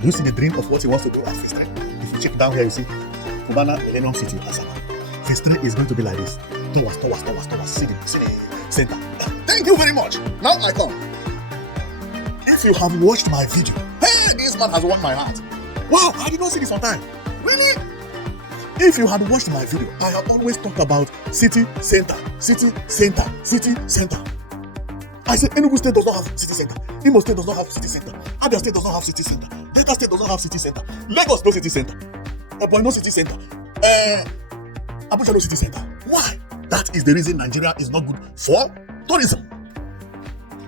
Do you see the dream of what he wants to do at phase 3? If you check down here, you see Cubana Millennium City, Asaba. Phase 3 is going to be like this. Towards, city, center. Thank you very much. Now I come. If you have watched my video, hey, this man has won my heart. Wow, I did not see this on time. Really? If you had watched my video, I have always talked about city center, city center, city center. I said Enugu State does not have city center. Imo State does not have city center. Abia State does not have city center. Delta State does not have city center. Lagos no city center. Ebonyi no city center. Abuja no city center. Why? That is the reason Nigeria is not good for tourism.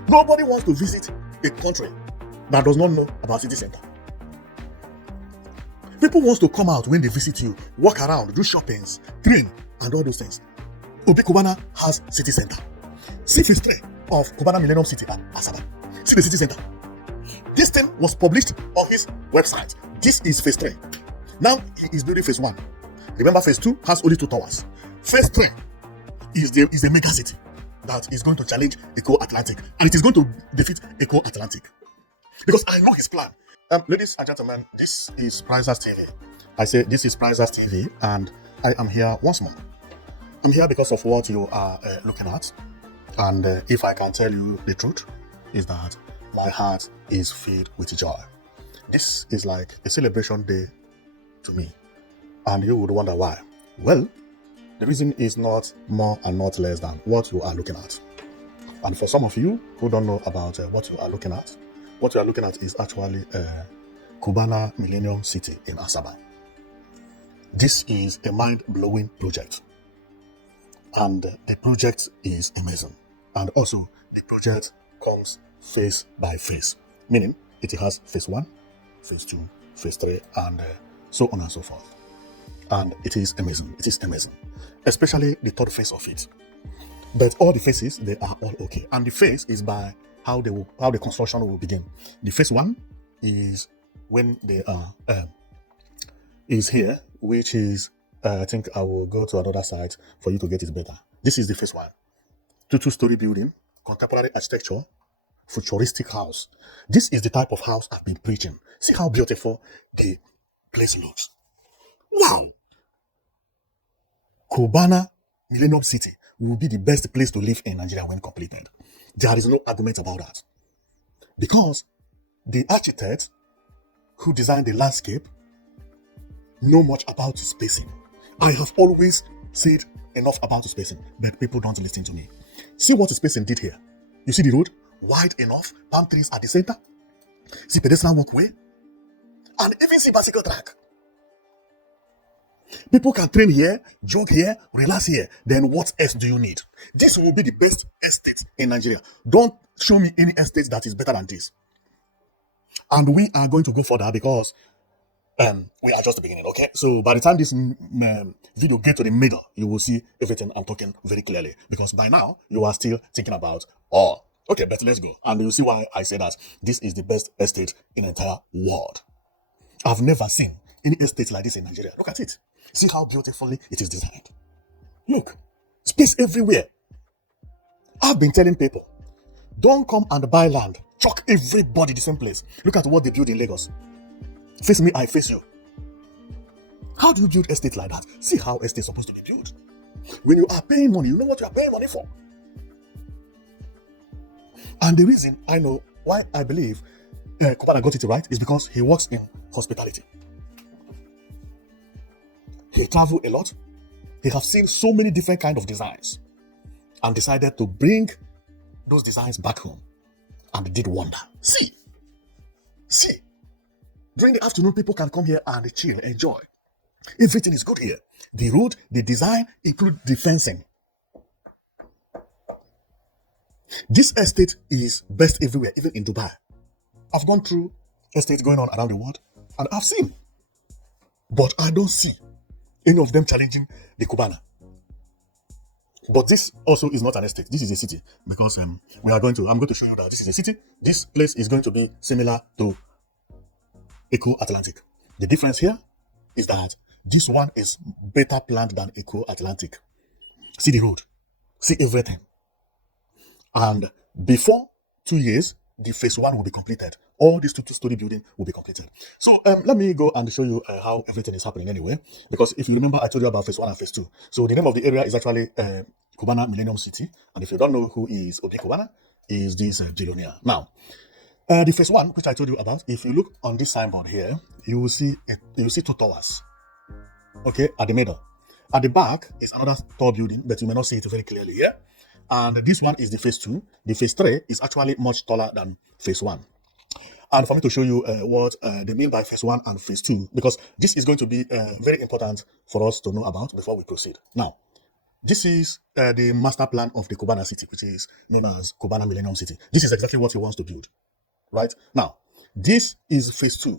Nobody wants to visit a country that does not know about city center. People want to come out when they visit you, walk around, do shoppings, train, and all those things. Obi Cubana has city center. See phase 3 of Cubana Millennium City at Asaba. See the city center. This thing was published on his website. This is phase 3. Now he is building phase 1. Remember, phase 2 has only 2 towers. Phase 3 is the mega city that is going to challenge Eko Atlantic, and it is going to defeat Eko Atlantic. Because I know his plan. Ladies and gentlemen, this is Prizers TV. I say this is Prizers TV, and I am here once more. I'm here because of what you are looking at, and if I can tell you the truth, is that my heart is filled with joy. This is like a celebration day to me, and you would wonder why. Well, the reason is not more and not less than what you are looking at. And for some of you who don't know about what you are looking at, what you are looking at is actually Cubana Millennium City in Asaba. This is a mind-blowing project, and the project is amazing. And also, the project comes phase by phase, meaning it has phase 1, phase 2, phase 3, and so on and so forth. And it is amazing. It is amazing, especially the third phase of it. But all the phases, they are all okay. And the phase is by how the construction will begin. The phase 1 is when they are is here, which is I think I will go to another site for you to get it better. This is the phase 1. 2-story building, contemporary architecture, futuristic house. This is the type of house I've been preaching. See how beautiful the place looks. Wow! Cubana Millennium City will be the best place to live in Nigeria when completed. There is no argument about that. Because the architect who designed the landscape know much about spacing. I have always said enough about spacing, but people don't listen to me. See what spacing did here. You see the road? Wide enough, palm trees at the center. See pedestrian walkway. And even see bicycle track. People can train here, jog here, relax here. Then what else do you need? This will be the best estate in Nigeria. Don't show me any estate that is better than this. And we are going to go further because we are just beginning, okay? So by the time this video gets to the middle, you will see everything I'm talking very clearly. Because by now, you are still thinking about, oh, okay, but let's go. And you'll see why I say that this is the best estate in the entire world. I've never seen any estate like this in Nigeria. Look at it. See how beautifully it is designed. Look, space everywhere. I've been telling people, don't come and buy land. Chuck everybody the same place. Look at what they build in Lagos. Face me, I face you. How do you build estate like that? See how estate is supposed to be built. When you are paying money, you know what you are paying money for. And the reason I know why I believe Cubana got it right is because he works in hospitality. He traveled a lot. He has seen so many different kinds of designs and decided to bring those designs back home and did wonder. See. During the afternoon, people can come here and chill, enjoy. Everything is good here. The road, the design, include the fencing. This estate is best everywhere, even in Dubai. I've gone through estates going on around the world and I've seen. But I don't see any of them challenging the Cubana. But this also is not an estate. This is a city because I'm going to show you that this is a city. This place is going to be similar to Eko Atlantic. The difference here is that this one is better planned than Eko Atlantic. See the road. See everything. And before 2 years, the phase one will be completed. All this two-story building will be completed. So let me go and show you how everything is happening anyway. Because if you remember, I told you about phase one and phase two. So the name of the area is actually Cubana Millennium City. And if you don't know who is Obi Cubana, is this billionaire. Now, the phase one, which I told you about, if you look on this signboard here, you will see two towers. Okay, at the middle. At the back is another tall building, but you may not see it very clearly here. And this one is the phase two. The phase three is actually much taller than phase one. And for me to show you what they mean by phase one and phase two, because this is going to be very important for us to know about before we proceed. Now, this is the master plan of the Cubana city, which is known as Cubana Millennium City. This is exactly what he wants to build, right? Now, this is phase two.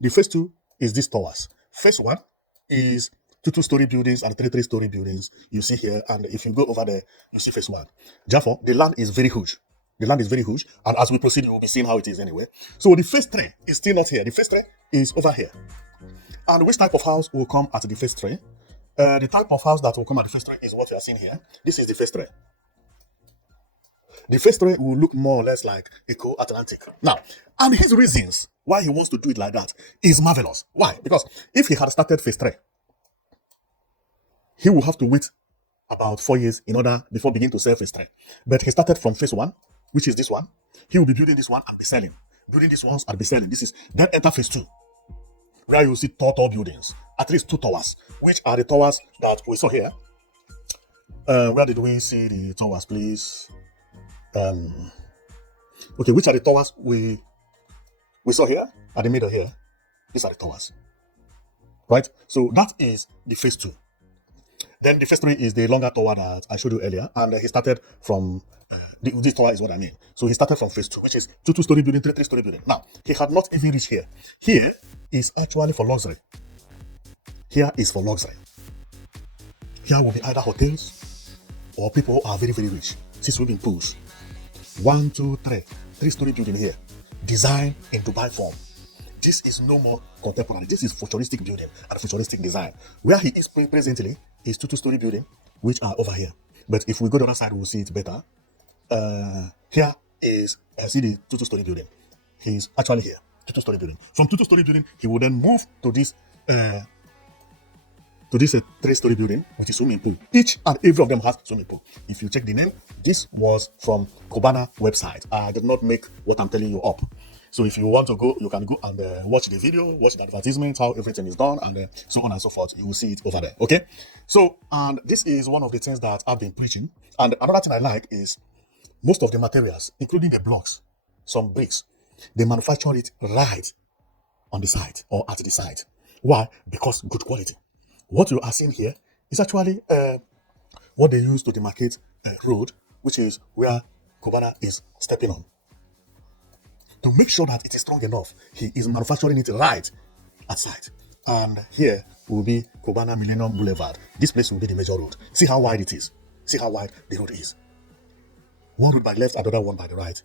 The phase two is these towers. Phase one is two-story buildings and three-story buildings you see here. And if you go over there, you see phase one. Therefore, the land is very huge. The land is very huge. And as we proceed, you will be seeing how it is anyway. So the phase three is still not here. The phase three is over here. And which type of house will come at the phase three? The type of house that will come at the phase three is what you are seeing here. This is the phase three. The phase three will look more or less like Eko Atlantic. Now, and his reasons why he wants to do it like that is marvelous. Why? Because if he had started phase three, he will have to wait about 4 years in order before beginning to sell phase three. But he started from phase one, which is this one. He will be building this one and be selling. Building these ones and be selling. This is then enter phase two, where you see tall buildings, at least 2 towers, which are the towers that we saw here. Where did we see the towers, please? Okay, which are the towers we saw here at the middle here? These are the towers, right? So that is the phase two. Then the phase three is the longer tower that I showed you earlier, and he started from this tower is what I mean. So he started from phase two, which is two-story building, three-story building. Now he had not even reached here. Here is actually for luxury. Here is for luxury. Here will be either hotels or people who are very, very rich. See swimming pools. 1, 2, 3. 3-story building here. Design in Dubai form. This is no more contemporary. This is futuristic building and futuristic design. Where he is presently is two-story building, which are over here. But if we go to the other side, we'll see it better. Here is, see the two-story building. He's actually here, two-story building. From two-story building, he will then move to this 3-story building with a swimming pool. Each and every of them has swimming pool. If you check the name, this was from Cubana website. I did not make what I'm telling you up. So if you want to go, you can go and watch the video, watch the advertisement, how everything is done, and so on and so forth. You will see it over there. Okay. So, and this is one of the things that I've been preaching. And another thing I like is most of the materials, including the blocks, some bricks, they manufacture it right on the site or at the site. Why? Because good quality. What you are seeing here is actually what they use to demarcate road, which is where Cubana is stepping on. To make sure that it is strong enough, he is manufacturing it right at site. And here will be Cubana Millennium Boulevard. This place will be the major road. See how wide it is. See how wide the road is. One road by the left, another one by the right.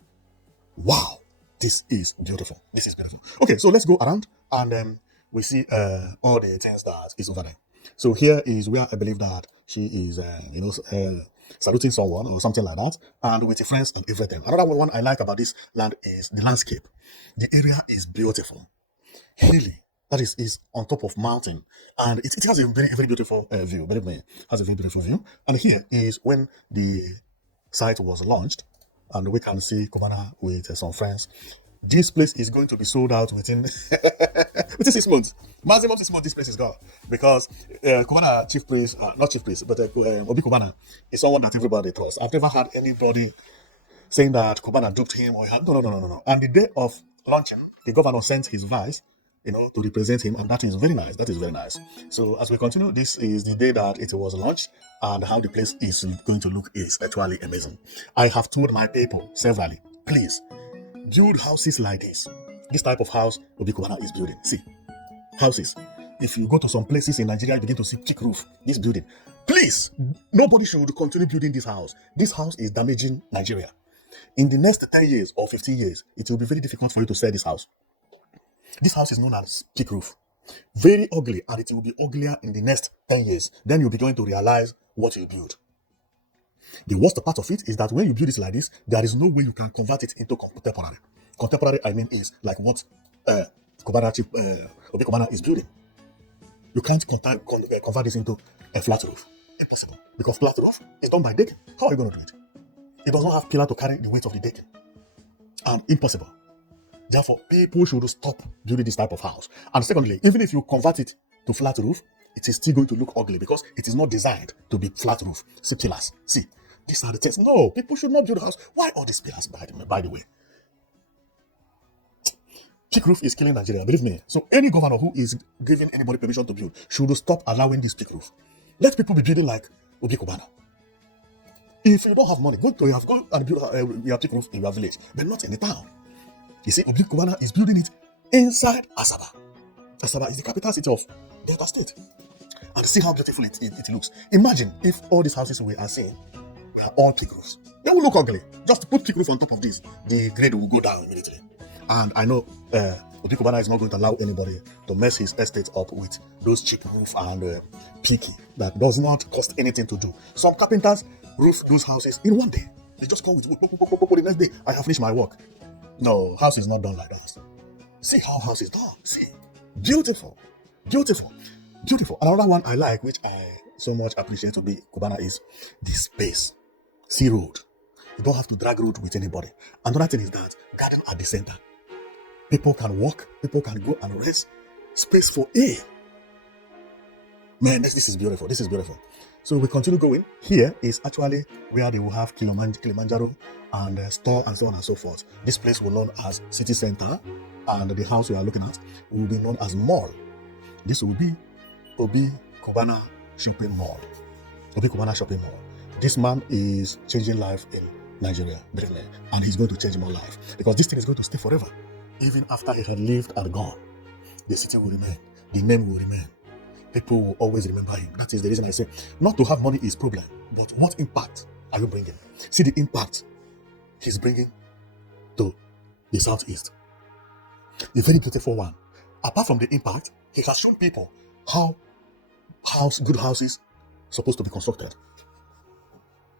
Wow, this is beautiful. This is beautiful. Okay, so let's go around and we see all the things that is over there. So here is where I believe that she is, saluting someone or something like that, and with the friends and everything. Another one I like about this land is the landscape. The area is beautiful, hilly. That is on top of mountain, and it has a very, very beautiful view. Believe me, it has a very beautiful view. And here is when the site was launched, and we can see Cubana with some friends. This place is going to be sold out within 6 months. Maximum 6 months, this place is gone. Because Cubana chief priest, not chief priest, but Obi Cubana is someone that everybody trusts. I've never had anybody saying that Cubana duped him or he had no. And the day of launching, the governor sent his vice, to represent him, and that is very nice. That is very nice. So as we continue, this is the day that it was launched, and how the place is going to look is actually amazing. I have told my people severally, please build houses like this. This type of house Obi Cubana is building. See, houses. If you go to some places in Nigeria, you begin to see thick roof. This building. Please, nobody should continue building this house. This house is damaging Nigeria. In the next 10 years or 15 years, it will be very difficult for you to sell this house. This house is known as thick roof. Very ugly, and it will be uglier in the next 10 years. Then you'll be going to realize what you build. The worst part of it is that when you build it like this, there is no way you can convert it into contemporary. Contemporary, I mean, is like what Obi Cubana is building. You can't convert this into a flat roof. Impossible. Because flat roof is done by decking. How are you going to do it? It does not have pillar to carry the weight of the decking. Impossible. Therefore, people should stop building this type of house. And secondly, even if you convert it to flat roof, it is still going to look ugly because it is not designed to be flat roof. See pillars. See, these are the things. No, people should not build a house. Why all these pillars, by the way? Peak roof is killing Nigeria, believe me. So any governor who is giving anybody permission to build should stop allowing this peak roof. Let people be building like Obi Cubana. If you don't have money, go and build your peak roof in your village, but not in the town. You see, Obi Cubana is building it inside Asaba. Asaba is the capital city of Delta State. And see how beautiful it looks. Imagine if all these houses we are seeing are all peak roofs. They will look ugly. Just put peak roof on top of this, the grade will go down immediately. And I know Obi Cubana is not going to allow anybody to mess his estate up with those cheap roof and peaky that does not cost anything to do. Some carpenters roof those houses in one day. They just come with wood. The next day, I have finished my work. No, house is not done like that. See how house is done. See, beautiful, beautiful, beautiful. Another one I like, which I so much appreciate Obi Cubana, is the space. See road. You don't have to drag road with anybody. Another thing is that garden at the center. People can walk, people can go and rest. Space for A. Man, this is beautiful. This is beautiful. So we continue going. Here is actually where they will have Kilimanjaro and store and so on and so forth. This place will be known as City Center, and the house we are looking at will be known as Mall. This will be Obi Cubana Shopping Mall. Obi Cubana Shopping Mall. This man is changing life in Nigeria, believe me, and he's going to change more life because this thing is going to stay forever. Even after he had lived and gone, the city will remain, the name will remain. People will always remember him. That is the reason I say, not to have money is problem, but what impact are you bringing? See the impact he's bringing to the Southeast. A very beautiful one. Apart from the impact, he has shown people how good houses supposed to be constructed.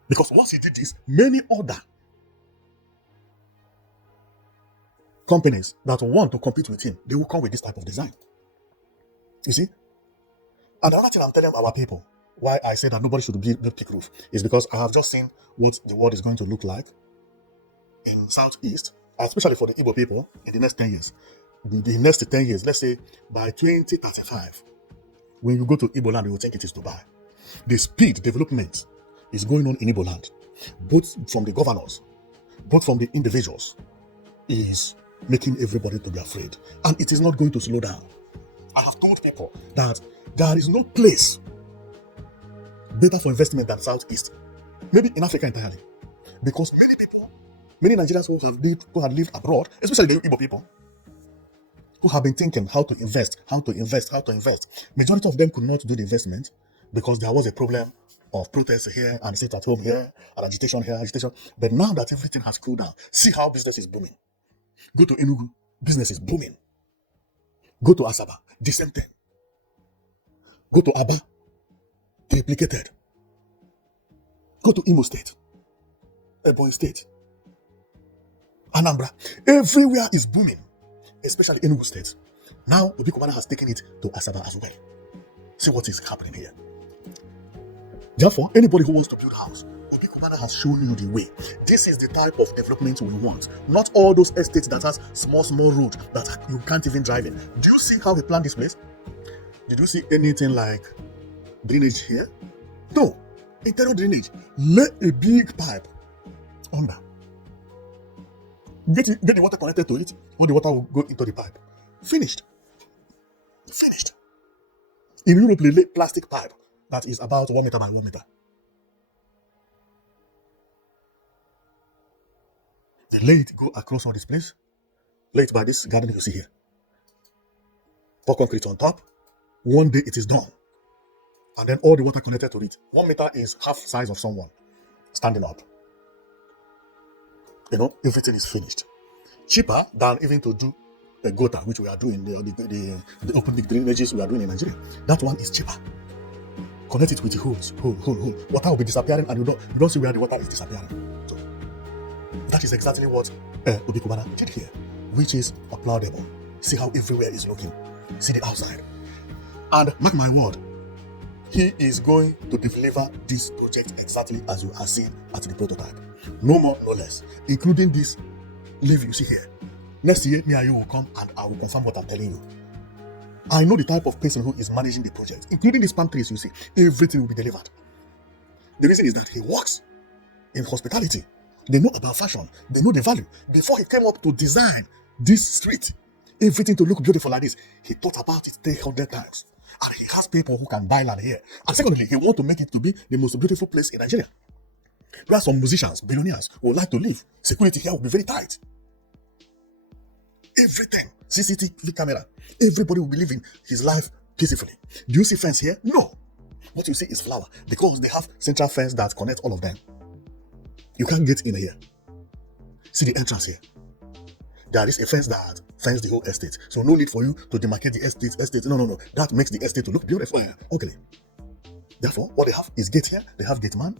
Because once he did this, many other companies that want to compete with him, they will come with this type of design. You see? And another thing I'm telling our people, why I say that nobody should build peak roof, is because I have just seen what the world is going to look like in Southeast, especially for the Igbo people, in the next 10 years. The next 10 years, let's say by 2035, when you go to Igbo land, you will think it is Dubai. The speed development is going on in Igbo land, both from the governors, both from the individuals, is making everybody to be afraid. And it is not going to slow down. I have told people that there is no place better for investment than Southeast, maybe in Africa entirely. Because many people, many Nigerians who have lived abroad, especially the Igbo people, who have been thinking how to invest. Majority of them could not do the investment because there was a problem of protests here and sit at home here and agitation here, agitation. But now that everything has cooled down, see how business is booming. Go to Enugu, business is booming. Go to Asaba, the same thing. Go to Aba, replicated. Go to Imo State, Ebonyi State, Anambra. Everywhere is booming, especially Enugu State. Now, Obi Cubana has taken it to Asaba as well. See what is happening here. Therefore, anybody who wants to build a house, Obi Cubana has shown you the way. This is the type of development we want. Not all those estates that has small road that you can't even drive in. Do you see how he planned this place? Did you see anything like drainage here? No. Internal drainage. Lay a big pipe under. Get the water connected to it, all the water will go into the pipe. Finished. In Europe, they lay plastic pipe that is about 1 meter by 1 meter. They lay it, go across all this place, lay it by this garden you see here. Pour concrete on top. One day it is done. And then all the water connected to it. 1 meter is half size of someone standing up. Everything is finished. Cheaper than even to do a gutter, which we are doing, the open big drainages we are doing in Nigeria. That one is cheaper. connect it with the holes. Hole. Water will be disappearing, and you don't see where the water is disappearing. So that is exactly what Obi Cubana did here, which is applaudable. See how everywhere is looking. See the outside. And mark my word, he is going to deliver this project exactly as you are seeing at the prototype. No more, no less. Including this leaf you see here. Next year, me and you will come and I will confirm what I'm telling you. I know the type of person who is managing the project, including these palm trees you see. Everything will be delivered. The reason is that he works in hospitality. They know about fashion. They know the value. Before he came up to design this street, everything to look beautiful like this, he thought about it 300 times. And he has people who can buy land here. And secondly, he wants to make it to be the most beautiful place in Nigeria. There are some musicians, billionaires, who would like to live. Security here will be very tight. Everything, CCTV camera, everybody will be living his life peacefully. Do you see fence here? No. What you see is flower, because they have central fence that connect all of them. You can't get in here. See the entrance here. There is a fence that fence the whole estate. So no need for you to demarcate the estate. No. That makes the estate to look beautiful and ugly. Therefore, what they have is gate here. They have gate man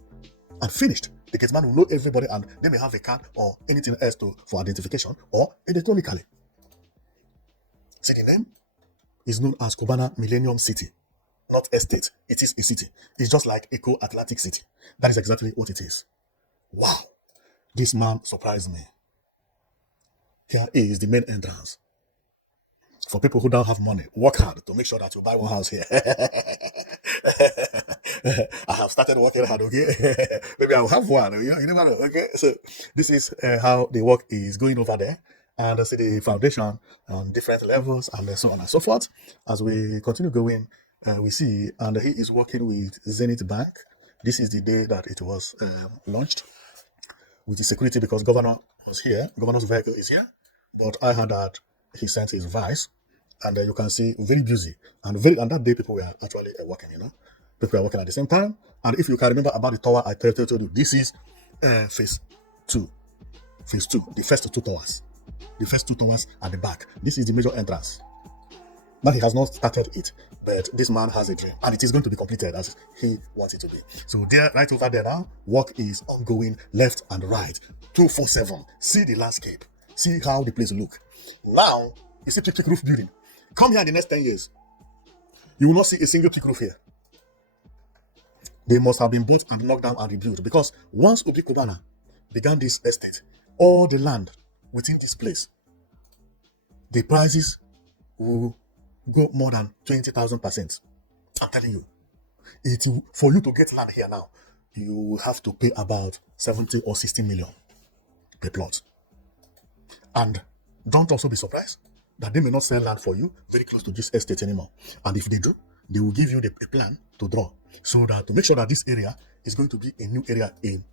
and finished. The gate man will know everybody and they may have a card or anything else for identification or electronically. See the name? Is known as Cubana Millennium City. Not estate. It is a city. It's just like Eko Atlantic City. That is exactly what it is. Wow. This man surprised me. Here is the main entrance. For people who don't have money, work hard to make sure that you buy one house here. I have started working hard, okay? Maybe I'll have one, you never know, okay? So this is how the work is going over there. And I see the foundation on different levels and so on and so forth. As we continue going, we see, and he is working with Zenith Bank. This is the day that it was launched with the security because governor was here. Governor's vehicle is here. But I heard that he sent his vice, and you can see very busy. And that day people were actually working, People were working at the same time. And if you can remember about the tower, I told you, this is phase 2. Phase 2, the first 2 towers. The first 2 towers at the back. This is the major entrance. Now he has not started it, but this man has a dream, and it is going to be completed as he wants it to be. So there, right over there now, work is ongoing left and right, 247. See the landscape. See how the place look. Now, you see thick roof building. Come here in the next 10 years. You will not see a single thick roof here. They must have been built and knocked down and rebuilt because once Obi Cubana began this estate, all the land within this place, the prices will go more than 20,000%. I'm telling you. For you to get land here now, you will have to pay about 70 or 60 million per plot. And don't also be surprised that they may not sell land for you very close to this estate anymore. And if they do, they will give you a plan to draw so that to make sure that this area is going to be a new area in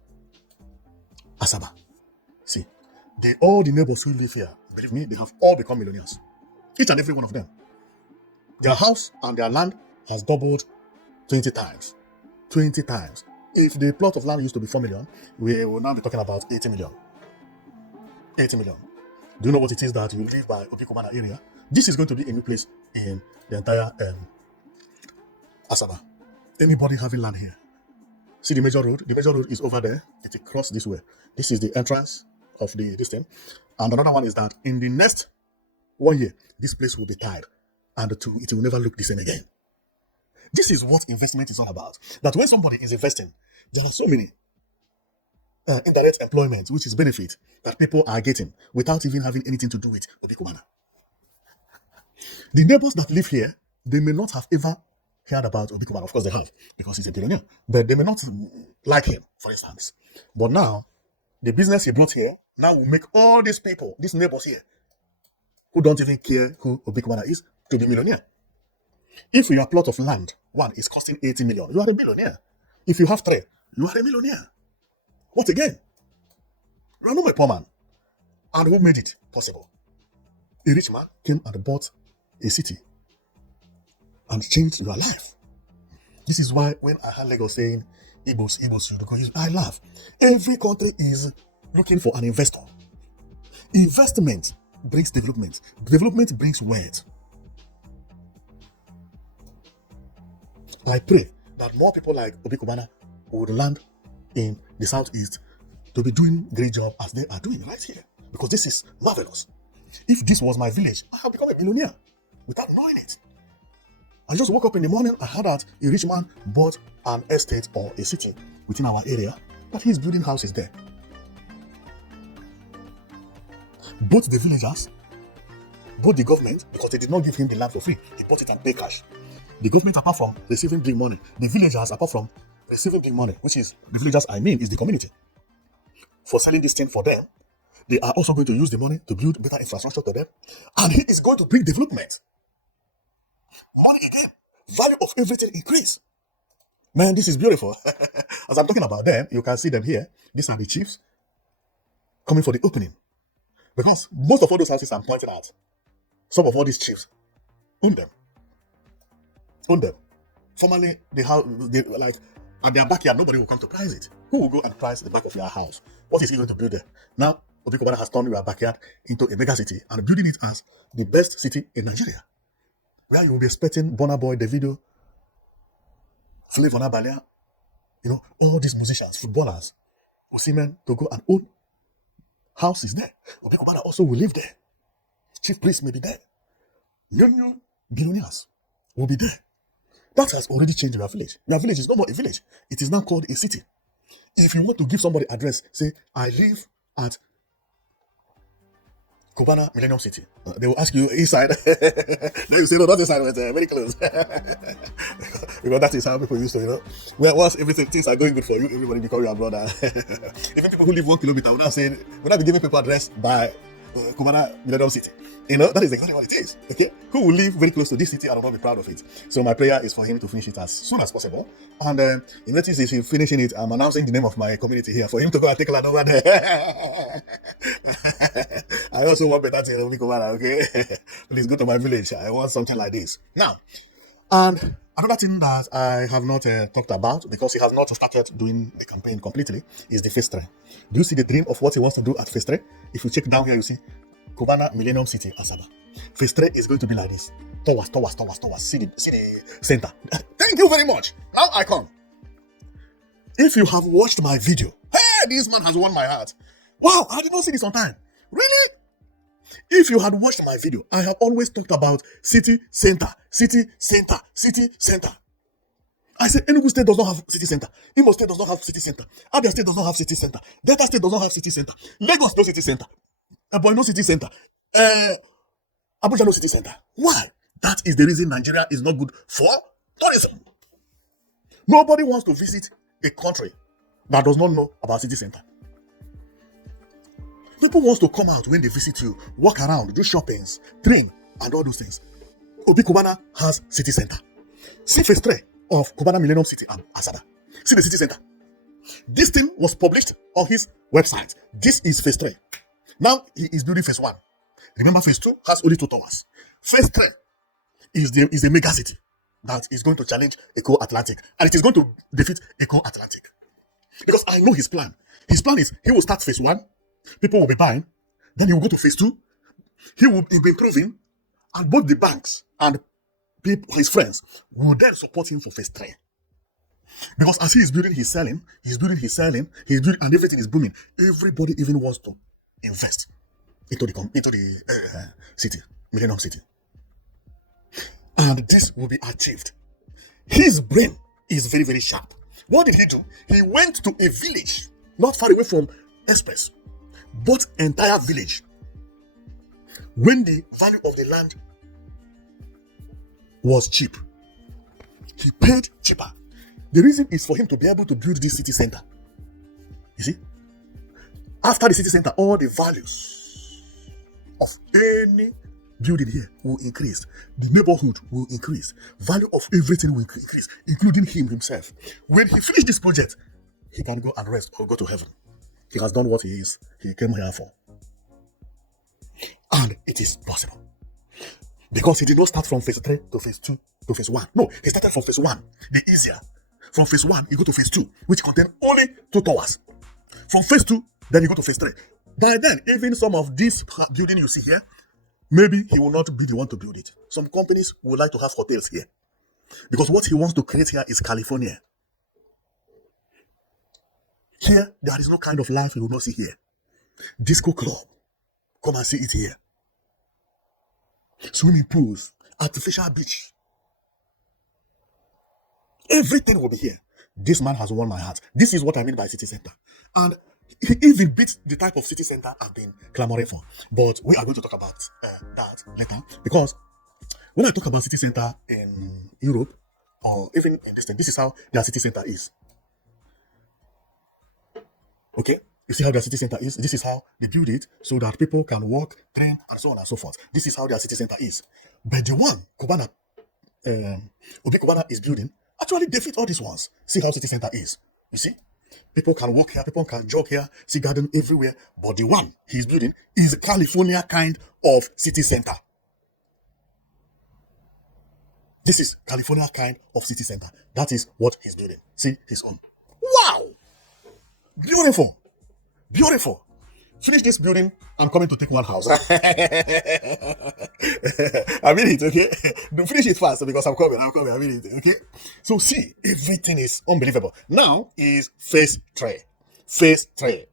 Asaba. See, all the neighbors who live here, believe me, they have all become millionaires. Each and every one of them. Their house and their land has doubled 20 times. 20 times. If the plot of land used to be 4 million, we will now be talking about 80 million. 80 million. Do you know what it is that you live by Obi Cubana area? This is going to be a new place in the entire Asaba. Anybody having land here? See the major road? The major road is over there. It will cross this way. This is the entrance of this thing. And another one is that in the next 1 year, this place will be tied. And it will never look the same again. This is what investment is all about. That when somebody is investing, there are so many indirect employment, which is benefit that people are getting without even having anything to do with Obi Cubana. The neighbors that live here, they may not have ever heard about Obi Cubana. Of course they have, because he's a billionaire. But they may not like him, for instance. But now, the business he brought here, now will make all these people, these neighbors here, who don't even care who Obi Cubana is, to be millionaire. If your plot of land, one, is costing 80 million, you are a millionaire. If you have 3, you are a millionaire. What again? You are not a poor man. And who made it possible? A rich man came and bought a city and changed your life. This is why when I heard Lagos saying, Igbos should go, I laugh. Every country is looking for an investor. Investment brings development. Development brings wealth. I pray that more people like Obi Cubana would land in the southeast to be doing great job as they are doing right here. Because this is marvelous. If this was my village, I have become a billionaire without knowing it. I just woke up in the morning, I heard that a rich man bought an estate or a city within our area, that he's building houses there. Both the villagers, both the government, because they did not give him the land for free, he bought it and paid cash. The government, apart from receiving big money, the villagers, apart from receiving big money, which is the villagers I mean, is the community, for selling this thing for them, they are also going to use the money to build better infrastructure to them, and he is going to bring development. Money again, value of everything increase. Man, this is beautiful. As I'm talking about them, you can see them here. These are the chiefs coming for the opening. Because most of all those houses I'm pointing out, some of all these chiefs own them. Own them. Formerly, they like at their backyard, nobody will come to price it. Who will go and price the back of your house? What is he going to build there? Now, Obi Cubana has turned your backyard into a mega city and building it as the best city in Nigeria, where you will be expecting Burna Boy, Davido, Flavor Nabalia, all these musicians, footballers, Osimhen to go and own houses there. Obi Cubana also will live there. Chief priests may be there. New billionaires will be there. That has already changed your village. Your village is no more a village. It is now called a city. If you want to give somebody address, say, I live at Cubana Millennium City. They will ask you inside. Then you say, no, not inside, but very close. Because that is how people used to, Well, once things are going good for you, everybody become your brother. Even people who live 1 kilometer will not be giving people address by Cubana Millennium City. That is exactly what it is. Okay? Who will live very close to this city and will not be proud of it? So my prayer is for him to finish it as soon as possible. And if notice if he's finishing it, I'm announcing the name of my community here for him to go and take land over there. I also want better things than Cubana, okay? Please go to my village. I want something like this. Now, and another thing that I have not talked about, because he has not started doing the campaign completely, is the phase 3. Do you see the dream of what he wants to do at phase 3? If you check down here, you see Cubana Millennium City, Asaba. Phase 3 is going to be like this. Towards. See the center. Thank you very much. Now I come. If you have watched my video, hey, this man has won my heart. Wow, I did not see this on time. Really? If you had watched my video, I have always talked about city center. I said Enugu State does not have city center. Imo State does not have city center. Abia State does not have city center. Delta State does not have city center. Lagos no city center. Ebonyi no city center. Abuja no city center. Why? That is the reason Nigeria is not good for tourism. Nobody wants to visit a country that does not know about city center. People want to come out when they visit you, walk around, do shoppings, train, and all those things. Obi Cubana has city center. See phase 3 of Cubana Millennium City and Asaba. See the city center. This thing was published on his website. This is phase 3. Now he is building phase 1. Remember, phase 2 has only 2 towers. Phase 3 is a mega city that is going to challenge Eko Atlantic, and it is going to defeat Eko Atlantic. Because I know his plan. His plan is he will start phase 1. People will be buying. Then he will go to phase 2. He will be improving. And both the banks and people, his friends, will then support him for phase 3. Because as he is building, he's selling, and everything is booming. Everybody even wants to invest into the city, Millennium City. And this will be achieved. His brain is very, very sharp. What did he do? He went to a village not far away from Express. Bought entire village when the value of the land was cheap. He paid cheaper. The reason is for him to be able to build this city center. You see? After the city center, all the values of any building here will increase. The neighborhood will increase. Value of everything will increase, including him himself. When he finishes this project, he can go and rest or go to heaven. He has done what he came here for. And it is possible. Because he did not start from phase 3 to phase 2 to phase 1. No, he started from phase 1, the easier. From phase 1, he go to phase 2, which contain only 2 towers. From phase 2, then you go to phase 3. By then, even some of this building you see here, maybe he will not be the one to build it. Some companies would like to have hotels here. Because what he wants to create here is California. Here, there is no kind of life you will not see here. Disco club, come and see it here. Swimming pools, artificial beach. Everything will be here. This man has won my heart. This is what I mean by city center. And he even beats the type of city center I've been clamoring for. But we are going to talk about that later. Because when I talk about city center in Europe, or even in this is how their city center is. Okay? You see how their city center is? This is how they build it so that people can walk, train, and so on and so forth. This is how their city center is. But the one Cubana, Obi Cubana is building, actually they fit all these ones. See how city center is. You see? People can walk here, people can jog here, see garden everywhere. But the one he's building is a California kind of city center. This is California kind of city center. That is what he's building. See his own. Wow! Beautiful. Beautiful. Finish this building. I'm coming to take one house. I mean it, okay? Don't finish it fast because I'm coming. I mean it, okay? So see, everything is unbelievable. Now is phase 3. Phase 3.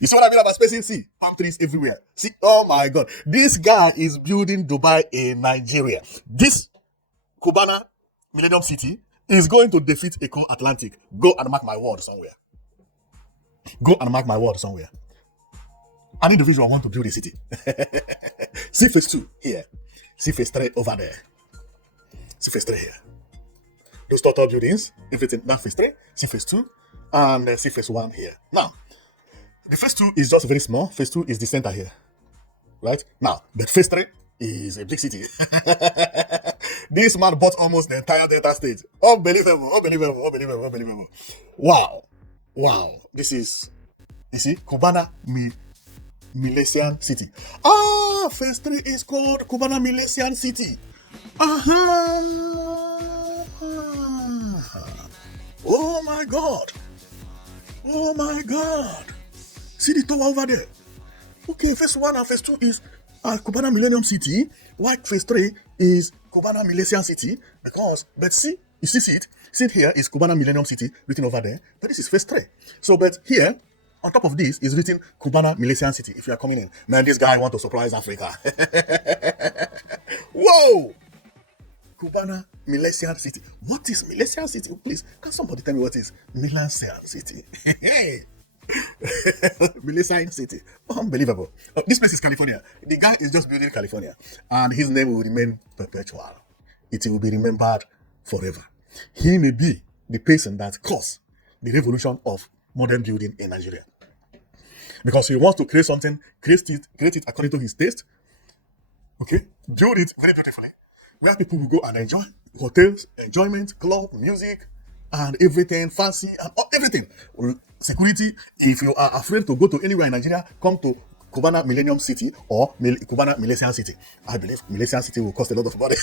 You see what I mean about spacing? See, palm trees everywhere. See, oh my God. This guy is building Dubai in Nigeria. This Cubana Millennium City is going to defeat Eko Atlantic. Go and mark my word somewhere. Go and mark my word somewhere. An individual want to build a city. See phase 2 here. See phase 3 over there. See phase 3 here. Those total buildings, everything. Now phase 3, see phase 2, and see phase 1 here. Now, the phase 2 is just very small. Phase 2 is the center here. Right? Now, but phase 3 is a big city. This man bought almost the entire Delta State. Unbelievable. Wow. This is, you see, Cubana Millennium City. Phase 3 is called Cubana Millennium City. Oh my God. See the tower over there. Okay, phase 1 and phase 2 is Cubana Millennium City. While phase 3 is Cubana Millennium City. But see, you see it? See it here is Cubana Millennium City written over there. But this is phase 3. So, but here, on top of this is written Cubana Millennium City. If you are coming in, man, this guy want to surprise Africa. Whoa! Cubana Millennium City. What is Millennium City? Please, can somebody tell me what is Millennium City? Millennium City. Unbelievable. This place is California. The guy is just building California. And his name will remain perpetual. It will be remembered forever. He may be the person that caused the revolution of modern building in Nigeria. Because he wants to create something, create it according to his taste. Okay? Build it very beautifully. Where people will go and enjoy. Hotels, enjoyment, club, music, and everything, fancy, and everything. Security, if you are afraid to go to anywhere in Nigeria, come to Cubana Millennium City or Cubana Millennium City. I believe Millennium City will cost a lot of money.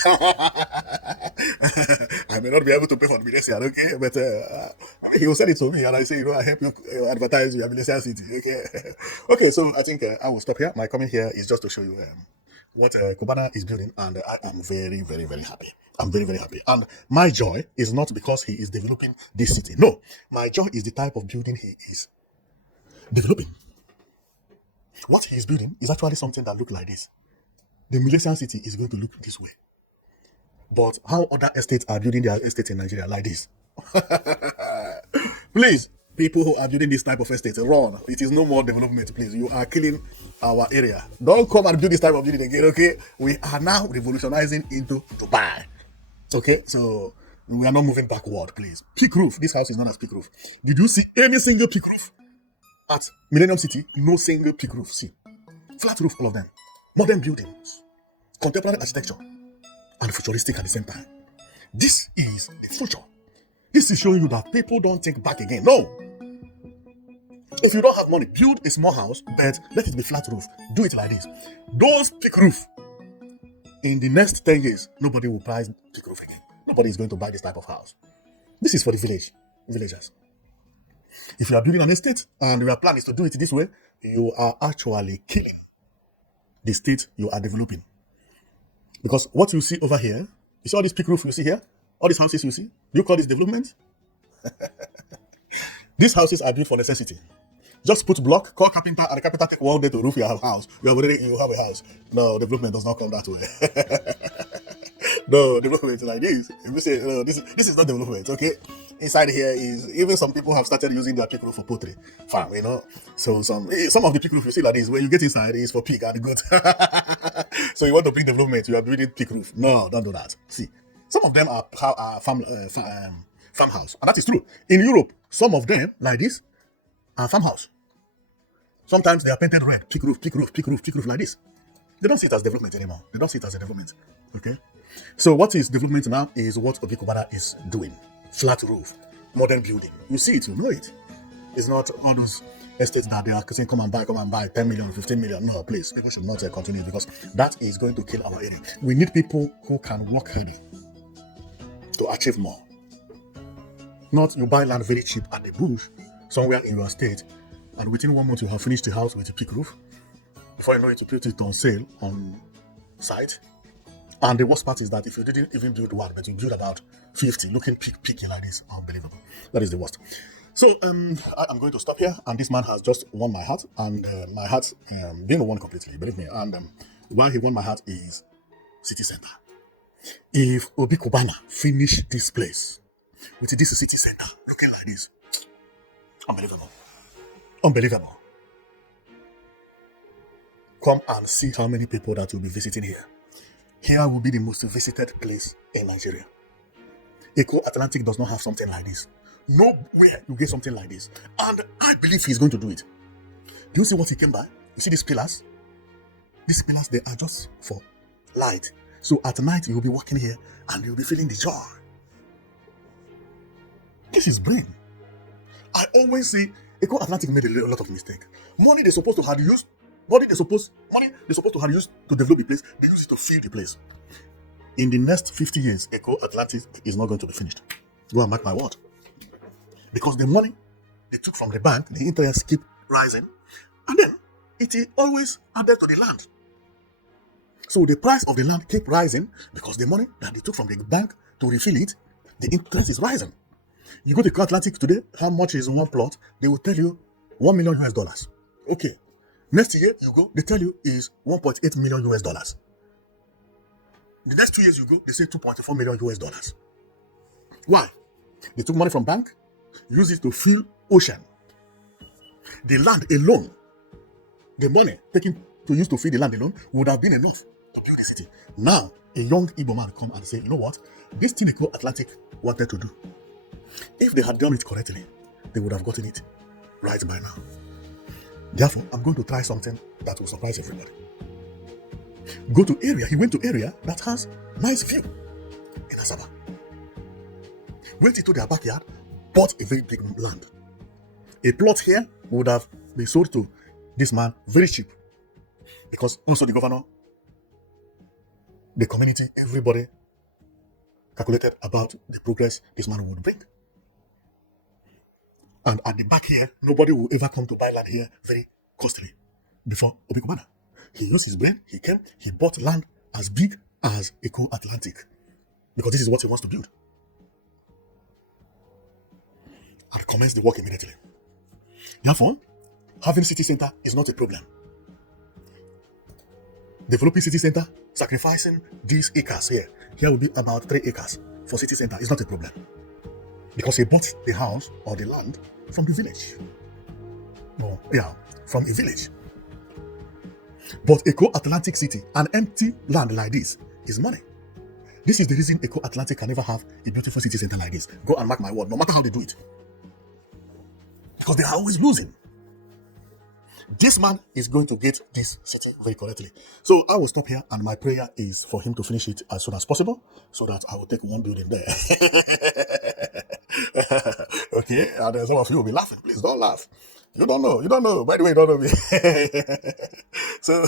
I may not be able to pay for the Millennium, okay? But he will send it to me and I say, I help you advertise your Millennium City, okay? Okay, so I think I will stop here. My comment here is just to show you what Cubana is building, and I am very, very, very happy. I'm very, very happy. And my joy is not because he is developing this city. No, my joy is the type of building he is developing. What he is building is actually something that looks like this. The Millennium City is going to look this way. But how other estates are building their estate in Nigeria like this? Please, people who are building this type of estate, run. It is no more development, please. You are killing our area. Don't come and build this type of building again, okay? We are now revolutionizing into Dubai. Okay, so we are not moving backward, please. Peak roof. This house is known as peak roof. Did you see any single peak roof at Millennium City? No single peak roof. See, flat roof, all of them. Modern buildings, contemporary architecture, and futuristic at the same time. This is the future. This is showing you that people don't think back again. No. If you don't have money, build a small house, but let it be flat roof. Do it like this. Those peak roof, in the next 10 years, nobody will buy peak roof again. Nobody is going to buy this type of house. This is for the villagers. If you are building an estate and your plan is to do it this way, you are actually killing the state you are developing. Because what you see over here You see all these peak roof you see here? All these houses you see? You call this development? These houses are built for necessity. Just put block, call carpenter, and the carpenter take 1 day to roof your house. You have a house. No, development does not come that way. No, development is like this. If you say no, this is not development, okay? Inside here is even some people have started using their pig roof for poultry farm, you know. So some of the pig roof you see like this, when you get inside, it is for pig and goat. So you want to bring development, you are building pig roof. No, don't do that. See, some of them are farmhouse, and that is true. In Europe, some of them like this are farmhouse. Sometimes they are painted red, pig roof, pig roof, pig roof, pig roof like this. They don't see it as development anymore. They don't see it as a development. Okay. So what is development now is what Obi Cubana is doing. Flat roof, modern building. You see it, you know it. It's not all those estates that they are saying come and buy 10 million, 15 million. No, please, people should not continue because that is going to kill our area. We need people who can work hard to achieve more. Not you buy land very cheap at the bush somewhere in your state, and within 1 month you have finished the house with a peak roof. Before you know it, you put it on sale on site. And the worst part is that if you didn't even build one, but you build about 50, looking peaking like this, unbelievable. That is the worst. So I'm going to stop here, and this man has just won my heart, and my heart didn't won completely, believe me. And why he won my heart is city center. If Obi Cubana finish this place with this city center looking like this, unbelievable, unbelievable. Come and see how many people that will be visiting here. Here will be the most visited place in Nigeria. Eko Atlantic does not have something like this. Nowhere you get something like this. And I believe he's going to do it. Do you see what he came by? You see these pillars? These pillars, they are just for light. So at night, you'll be walking here and you'll be feeling the joy. This is brain. I always say Eko Atlantic made a lot of mistakes. Money they're supposed to have used money they're supposed to have used to develop the place, they use it to fill the place. In the next 50 years, Eko Atlantic is not going to be finished. Go and mark my word. Because the money they took from the bank, the interest keep rising, and then it is always added to the land. So the price of the land keep rising because the money that they took from the bank to refill it, the interest is rising. You go to Eko Atlantic today, how much is one plot? They will tell you $1 million US. Okay. Next year you go, they tell you is 1.8 million US dollars. The next 2 years you go, they say 2.4 million US dollars. Why? They took money from bank, use it to fill ocean. The land alone, the money taken to use to fill the land alone would have been enough to build the city. Now, a young Igbo man come and say, you know what? This thing Eko Atlantic wanted to do. If they had done it correctly, they would have gotten it right by now. Therefore, I'm going to try something that will surprise everybody. Go to area. He went to area that has nice view in Asaba. Went into their backyard, bought a very big land. A plot here would have been sold to this man very cheap. Because also the governor, the community, everybody calculated about the progress this man would bring. And at the back here, nobody will ever come to buy land here very costly before Obi Cubana. He used his brain, he came, he bought land as big as Eko Atlantic. Because this is what he wants to build. And commence the work immediately. Therefore, having city center is not a problem. Developing city center, sacrificing these acres here. Here will be about 3 acres for city center. It's not a problem. Because he bought the house or the land from the village. No, yeah, from a village. But Eko Atlantic City, an empty land like this, is money. This is the reason Eko Atlantic can never have a beautiful city center like this. Go and mark my word, no matter how they do it. Because they are always losing. This man is going to get this city very correctly. So I will stop here, and my prayer is for him to finish it as soon as possible, so that I will take one building there. Okay, and some of you will be laughing. Please don't laugh. You don't know. By the way, you don't know me. So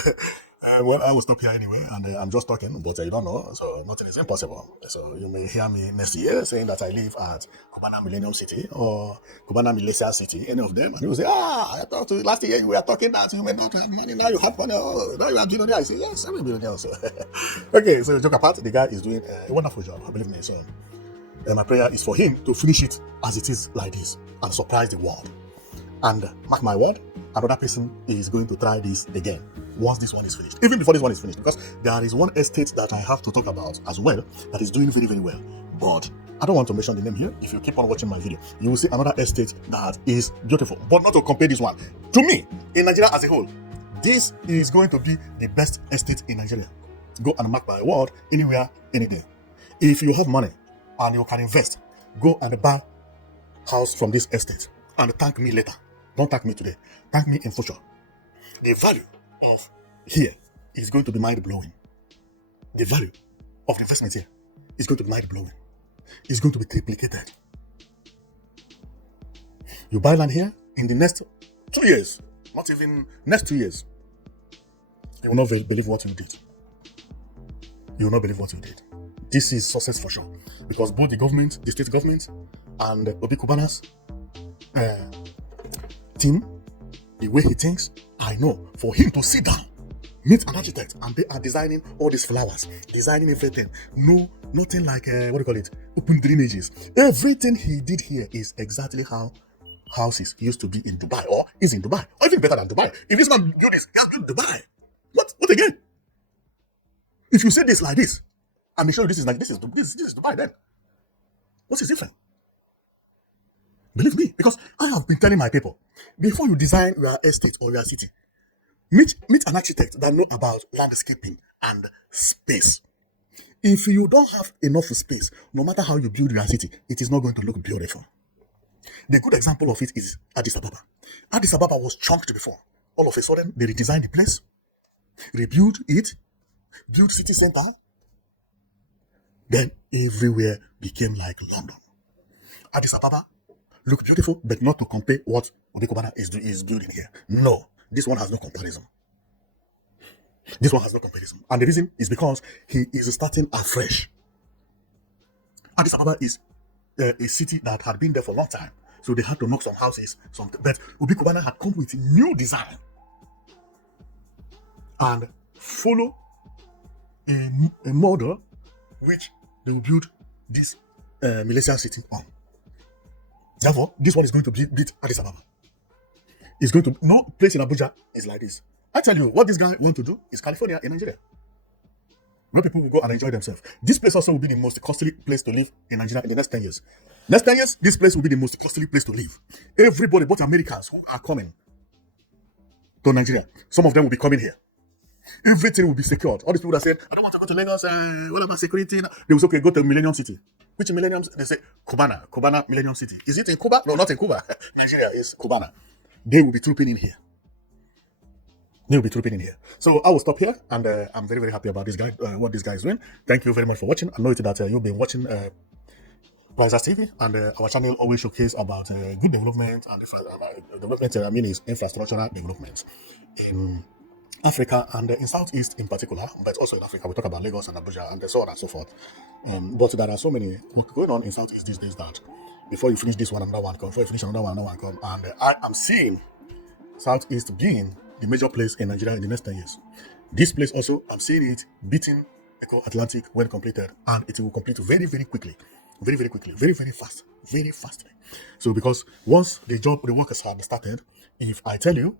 Well, I will stop here anyway, and I'm just talking, but you don't know, so nothing is impossible. So you may hear me next year saying that I live at Cubana Millennium City or Cubana Millennium City, any of them, and you will say, I thought last year you were talking that you may not have money, now you have money, oh, now you are billionaire. I say, yes, I'm a billionaire also. Okay, so joke apart, the guy is doing a wonderful job, believe me. So my prayer is for him to finish it as it is like this and surprise the world. And mark my word, another person is going to try this again once this one is finished, even before this one is finished, because there is one estate that I have to talk about as well that is doing very, very well. But I don't want to mention the name here. If you keep on watching my video, you will see another estate that is beautiful, but not to compare this one. To me, in Nigeria as a whole, this is going to be the best estate in Nigeria. Go and mark my word, anywhere, any day. If you have money and you can invest, go and buy house from this estate and thank me later. Don't thank me today. Thank me in future. The value of here is going to be mind-blowing. The value of the investment here is going to be mind-blowing. It's going to be triplicated. You buy land here in the next 2 years, not even next 2 years, you will not believe what you did. You will not believe what you did. This is success for sure. Because both the government, the state government, and Obi Cubana's team, the way he thinks, I know for him to sit down, meet an architect, and they are designing all these flowers, designing everything. No, nothing like open drainages. Everything he did here is exactly how houses used to be in Dubai, or is in Dubai, or even better than Dubai. If this man do this, he has built Dubai. What again? If you say this like this, and they show you this is Dubai, then what is different? Believe me, because I have been telling my people, before you design your estate or your city, meet an architect that know about landscaping and space. If you don't have enough space, no matter how you build your city, it is not going to look beautiful. The good example of it is Addis Ababa. Addis Ababa was chunked before. All of a sudden, they redesigned the place, rebuilt it, built city center. Then everywhere became like London. Addis Ababa look beautiful, but not to compare what Obi Cubana is building here. No, this one has no comparison. This one has no comparison. And the reason is because he is starting afresh. Addis Ababa is a city that had been there for a long time. So they had to knock some houses, but Obi Cubana had come with a new design and follow a model which they will build this Millennium City on. Therefore, this one is going to beat Addis Ababa. It's going to, no place in Abuja is like this. I tell you, what this guy want to do is California in Nigeria, where people will go and enjoy themselves. This place also will be the most costly place to live in Nigeria in the next 10 years. Next 10 years, this place will be the most costly place to live. Everybody, both Americans who are coming to Nigeria, some of them will be coming here. Everything will be secured. All these people that said, I don't want to go to Lagos, what about security? They will say, okay, go to Millennium City. Which Millennium? They say, Cubana Millennium City. Is it in Cuba? No, not in Cuba. Nigeria is Cubana. They will be trooping in here. They will be trooping in here. So I will stop here, and I'm very, very happy about this guy, what this guy is doing. Thank you very much for watching. I know that you've been watching Princess TV, and our channel always showcase about good development and development. I mean, is infrastructural development in Africa and in Southeast in particular, but also in Africa. We talk about Lagos and Abuja and so on and so forth. But there are so many work going on in Southeast these days that before you finish this one, another one come. Before you finish another one come. And I am seeing Southeast being the major place in Nigeria in the next 10 years. This place also, I'm seeing it beating Eko Atlantic when completed, and it will complete very, very quickly. Very, very quickly. Very, very fast. Very fastly. So because once the workers have started, if I tell you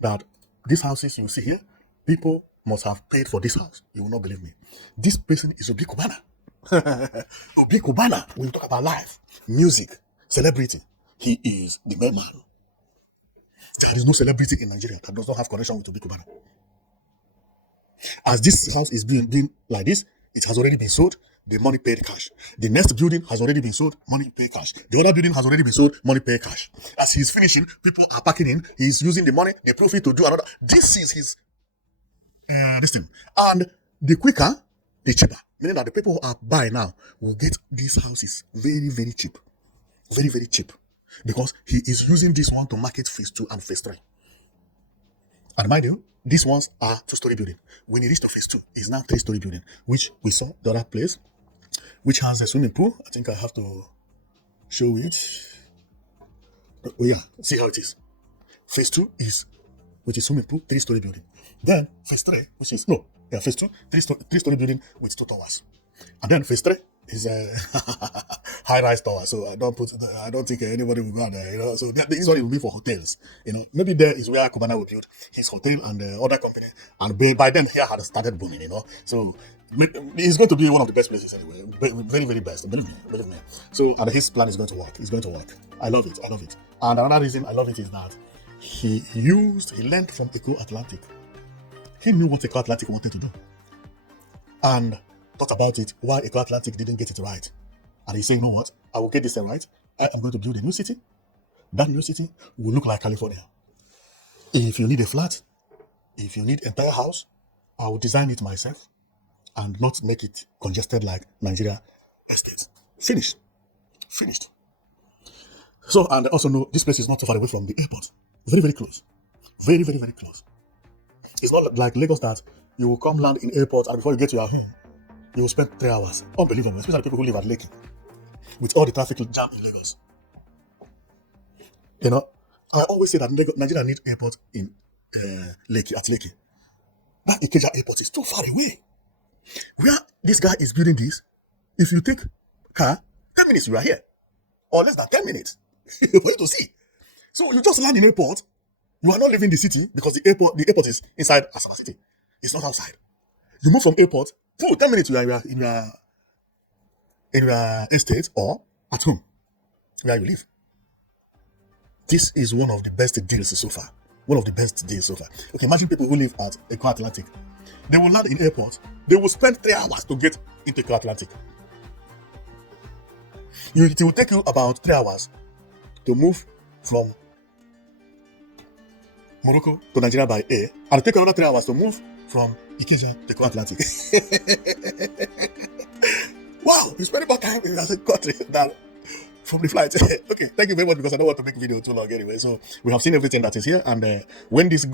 that these houses you see here, people must have paid for this house, you will not believe me. This person is Obi Cubana. Obi Cubana, when you talk about life, music, celebrity, he is the main man. There is no celebrity in Nigeria that does not have connection with Obi Cubana. As this house is being like this, it has already been sold, the money paid cash. The next building has already been sold, money paid cash. The other building has already been sold, money paid cash. As he's finishing, people are packing in, he's using the money, the profit to do another. This is his this thing. And the quicker, the cheaper. Meaning that the people who are buying now will get these houses very, very cheap. Very, very cheap. Because he is using this one to market phase 2 and phase 3. And mind you, These ones are two-story building. When you reach to phase two, it's now three-story building, which we saw the other place, which has a swimming pool. I think I have to show it. Oh yeah, see how it is. Phase two is, which is swimming pool, three-story building. Then phase three, which is phase two, three-story building with two towers. And then phase three is a high-rise tower. So I don't think anybody will go there. So this one will be for hotels. Maybe there is where Cubana will build his hotel and other company. And by then here had started booming. So it's going to be one of the best places anyway. Very, very best. Believe me. So and his plan is going to work. It's going to work. I love it. And another reason I love it is that he learned from Eko Atlantic. He knew what Eko Atlantic wanted to do. And thought about it, why Eko Atlantic didn't get it right. And he said, you know what? I will get this right. I am going to build a new city. That new city will look like California. If you need a flat, if you need an entire house, I will design it myself and not make it congested like Nigeria estates. Finished. So, and also know this place is not too far away from the airport. Very, very close. Very, very, very close. It's not like Lagos that you will come land in airport and before you get to your home, you will spend 3 hours. Unbelievable, especially people who live at Lekki. With all the traffic jam in Lagos. I always say that Nigeria needs airport in Lekki, at Lekki. That Ikeja airport is too far away. Where this guy is building this, if you take car, 10 minutes you are here. Or less than 10 minutes for you to see. So you just land in airport, you are not leaving the city because the airport is inside Asaba city. It's not outside. You move from airport, 10 minutes you are in your estate or at home where you live. This is one of the best deals so far. Okay, imagine people who live at Eko Atlantic. They will land in airport. They will spend 3 hours to get into Eko Atlantic. It will take you about 3 hours to move from Morocco to Nigeria by air, and take another 3 hours to move from Ikeja to Eko Atlantic. Wow, you spend more time in a country than from the flight. Okay, thank you very much because I don't want to make the video too long anyway. So we have seen everything that is here, and when this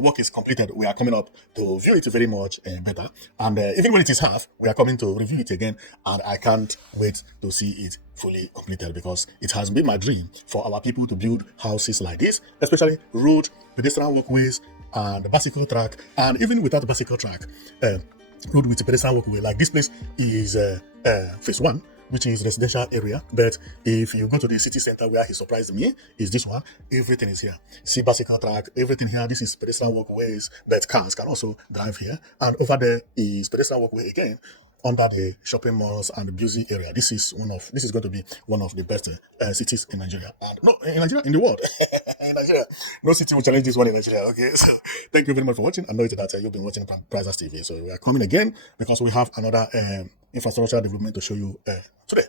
work is completed, we are coming up to view it very much better. And even when it is half, we are coming to review it again, and I can't wait to see it fully completed because it has been my dream for our people to build houses like this, especially road, pedestrian walkways, and bicycle track, and even without the bicycle track, road with a pedestrian walkway. Like this place is phase one, which is residential area. But if you go to the city center where he surprised me, is this one. Everything is here. See bicycle track, everything here. This is pedestrian walkways, but cars can also drive here. And over there is pedestrian walkway again under the shopping malls and the busy area. This is going to be one of the best cities in Nigeria. And no, in Nigeria, in the world. In Nigeria, no city will challenge this one in Nigeria. Okay, so thank you very much for watching. I know that you've been watching Prizes TV. So we are coming again because we have another infrastructure development to show you today.